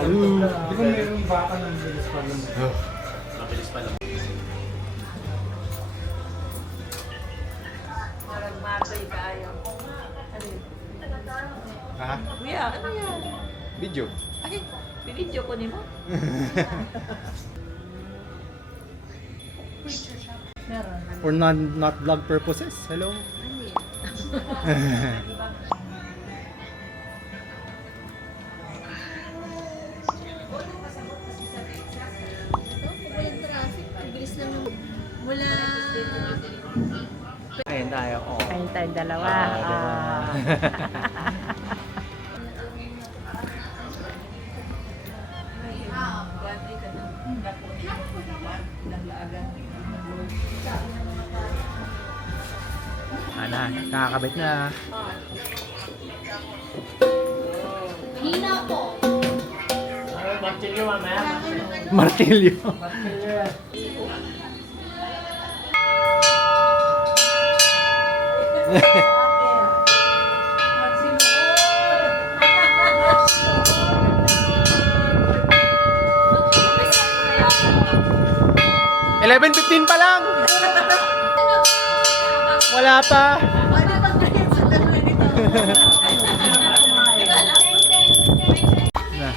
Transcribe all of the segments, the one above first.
Halo. Di ba mayroong baka ng bilis pa lang? Mabilis pa lang. Maragmatoy tayo. Ano yun? Ha? Kuya, ano yan? Video. Ay, binidyo ko ni mo. Meron. For not vlog purposes. Hello. Walang traffic. Ang bilis lang ng mula... Ayun tayo. Oh. Kain tayong dalawa. Ana, nakakabit na. Hina po. Martilyo mamaya. Martilyo. $11.15 pa lang. Wala pa. Na.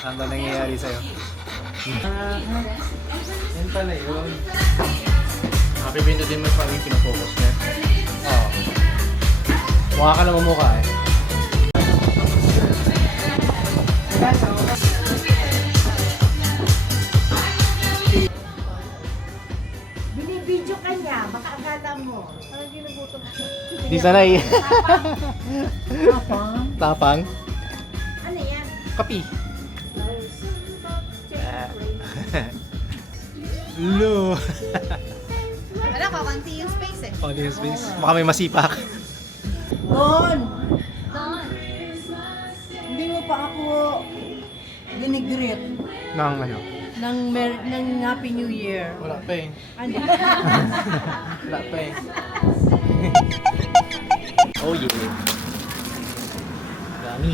Ano ba nangyayari sa'yo? Yan pala yun. Mapipindutin mo pag yung pinafocus niya. Oo. Mukha ka na mamukha eh. Binibidyo ka niya, baka akala mo. Parang ginugutom ka. Di sanay. Tapang? Tapang. Ano yan? Kapi. Lo. Wala ko, konti yung space eh. Oh, this space. Baka may masipak. Don! Don. Hindi mo pa ako ginigreet Nang ano? ng Happy New Year. Wala pa eh. Ano? Wala pa eh. Oh yeah. Dami.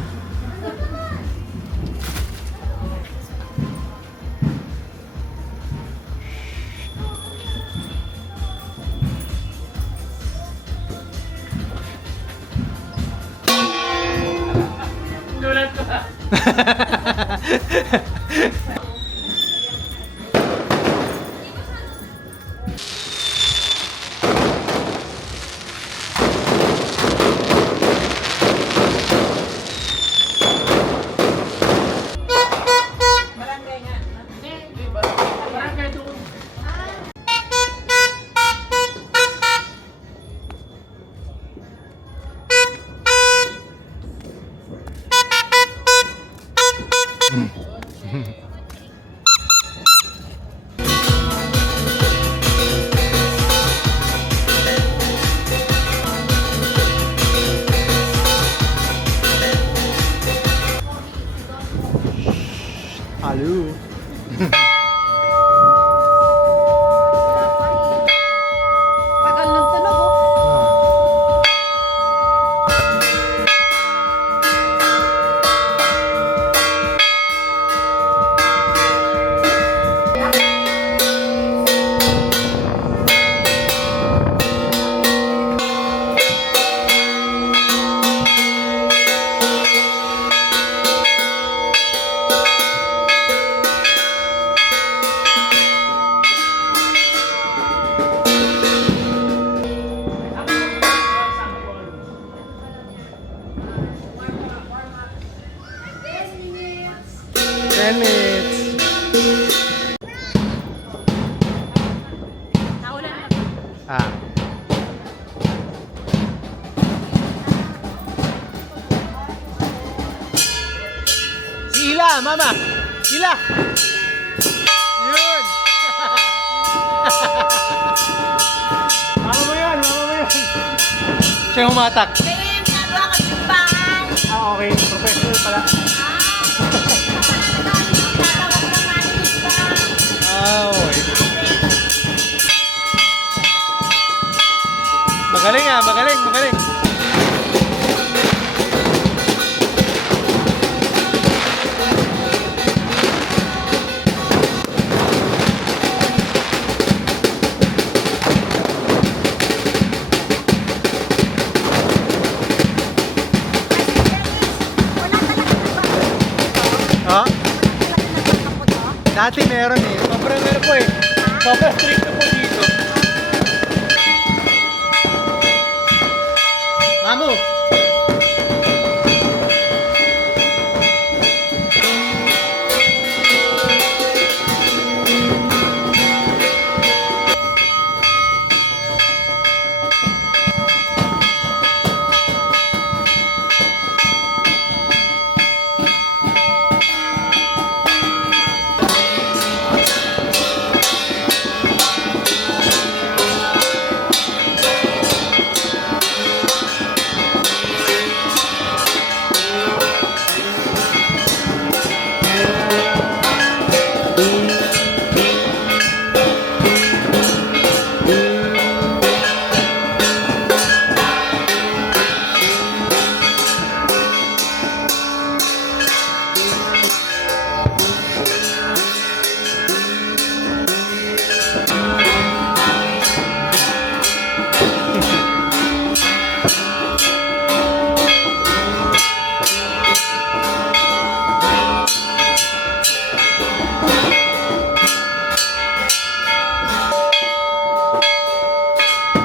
Dulat ko. Barangay nga. Barangay doon. Halo. Tagal ng tunog oh. Ten minutes. Naulan na. Ah. Si Ila, mama. Ila. Yun. Mama mo yun, mama mo yun. Siya yung umatak. Kaya yung ginagawa ko sa bahay. Ah, okay. Professional pala. Tatawag ng artista. Ah, okay. Magaling ah, magaling, magaling. Dati meron eh. Sobrang meron po eh. Sobrang strict na po dito. Mamu!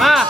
Ah!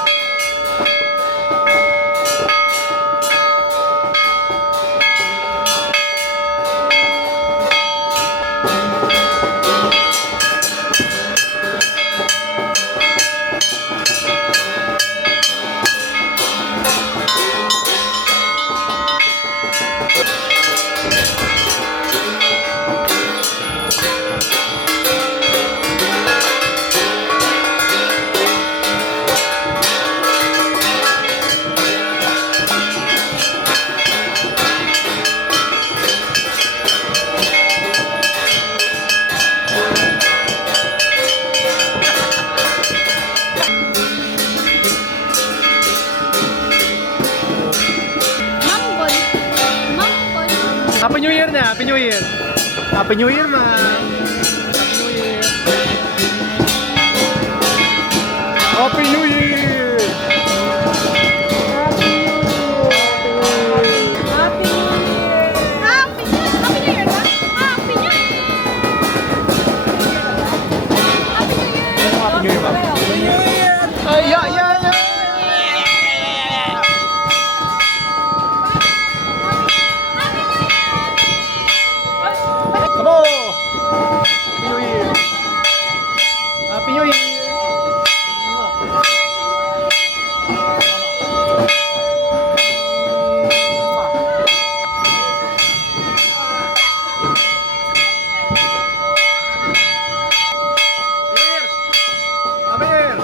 Mambol. Mambol. Happy New Year na! Happy New Year! Happy New Year na! Happy New Year! Happy New Year! Happy New Year! Happy New Year ba? Happy New Year. Happy New Year. Happy New Year, ma'am. Happy New Year! Ay, yeah, yeah, yeah! Come on! Happy New Year! Happy New Year! Happy New Year!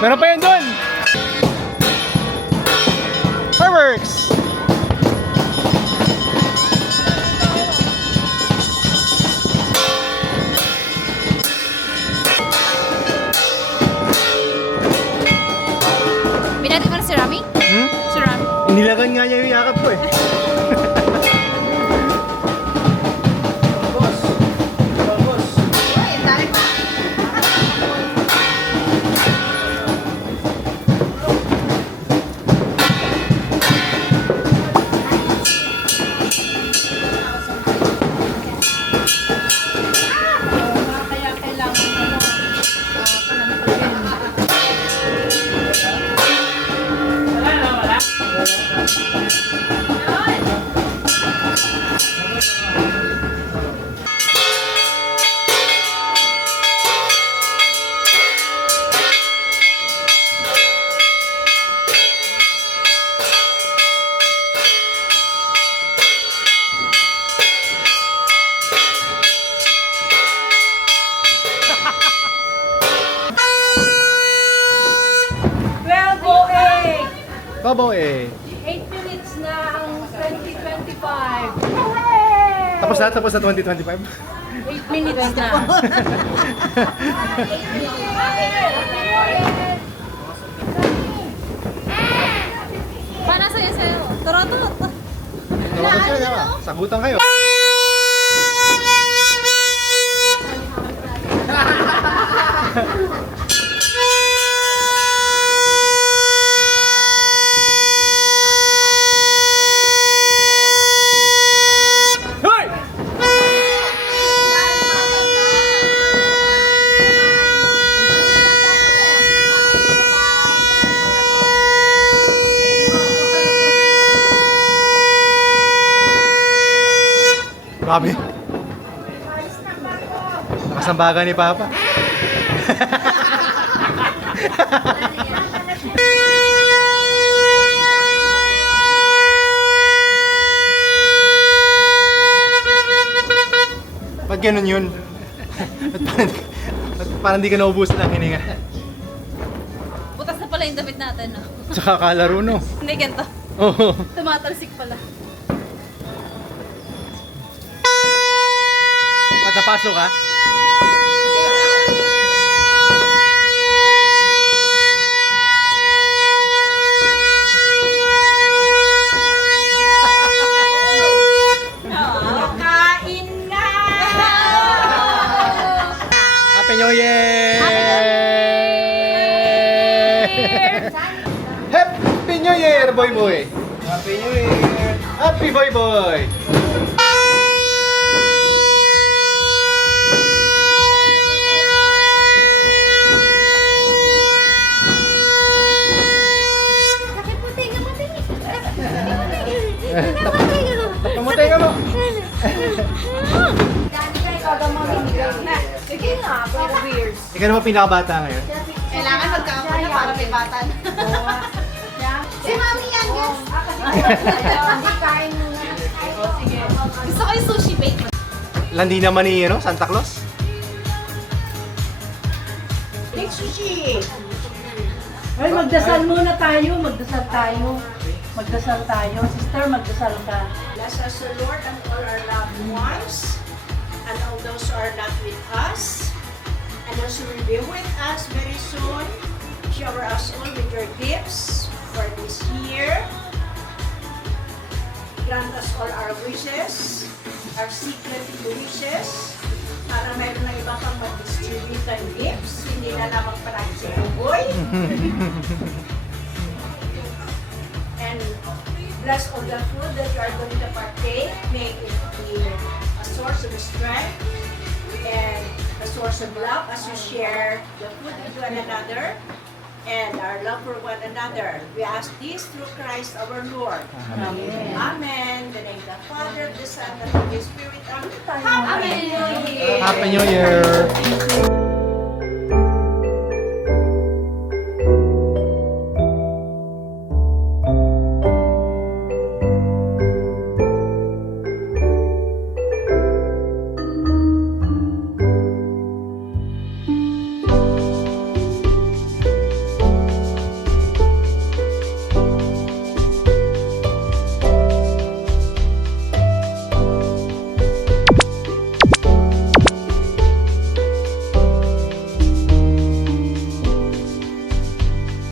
Meron pa yun doon! Fireworks! Binati mo na si Rami? Si Rami. Inilagan nga niya yung yakap ko eh. Boss. Boss. Uy, ang dami pa. Babo eh. 8 minutes na ang 2025. Tapos na 2025. 8 minutes na. Paano sa'yo? Turot. Tawagin kayo, yawa. Sagutan kayo. Hoy! Grabe. Nakasambaga ni Papa. Ba't ganun yun? Ba't parang di ka naubusan ng hininga? Butas na pala yung damit natin, no? Tsaka kalaro, no? Hindi, ganito. Oo. Tumatalsik pala. Ba't napasok ka? Kain na! Happy New Year! Happy New Year, boy boy! Happy New Year! Happy boy boy! Pamutay ka mo! Sige nga, pero weird. Ikaw naman pinakabata ngayon. Kailangan magkakaroon na para may batan. Si Mami yan, guys. Hindi kain muna. Gusto ko yung sushi bake. Landi naman ni Santa Claus. Big sushi! Ay, magdasal muna tayo. Magdasal tayo. Sister, magdasal ka. Bless us, O Lord, and all our loved ones, and all those who are not with us, and those who will be with us very soon. Shower us all with your gifts for this year. Grant us all our wishes, our secret wishes, para mayroon na iba pang mag-distribute ng gifts, hindi na lamang parang si Buboy. And bless all the food that you are going to partake. Make it be a source of strength and a source of love as you share the food with one another and our love for one another. We ask this through Christ our Lord. Amen. Amen. In the name of the Father, the Son, and the Holy Spirit. Amen. Happy New Year!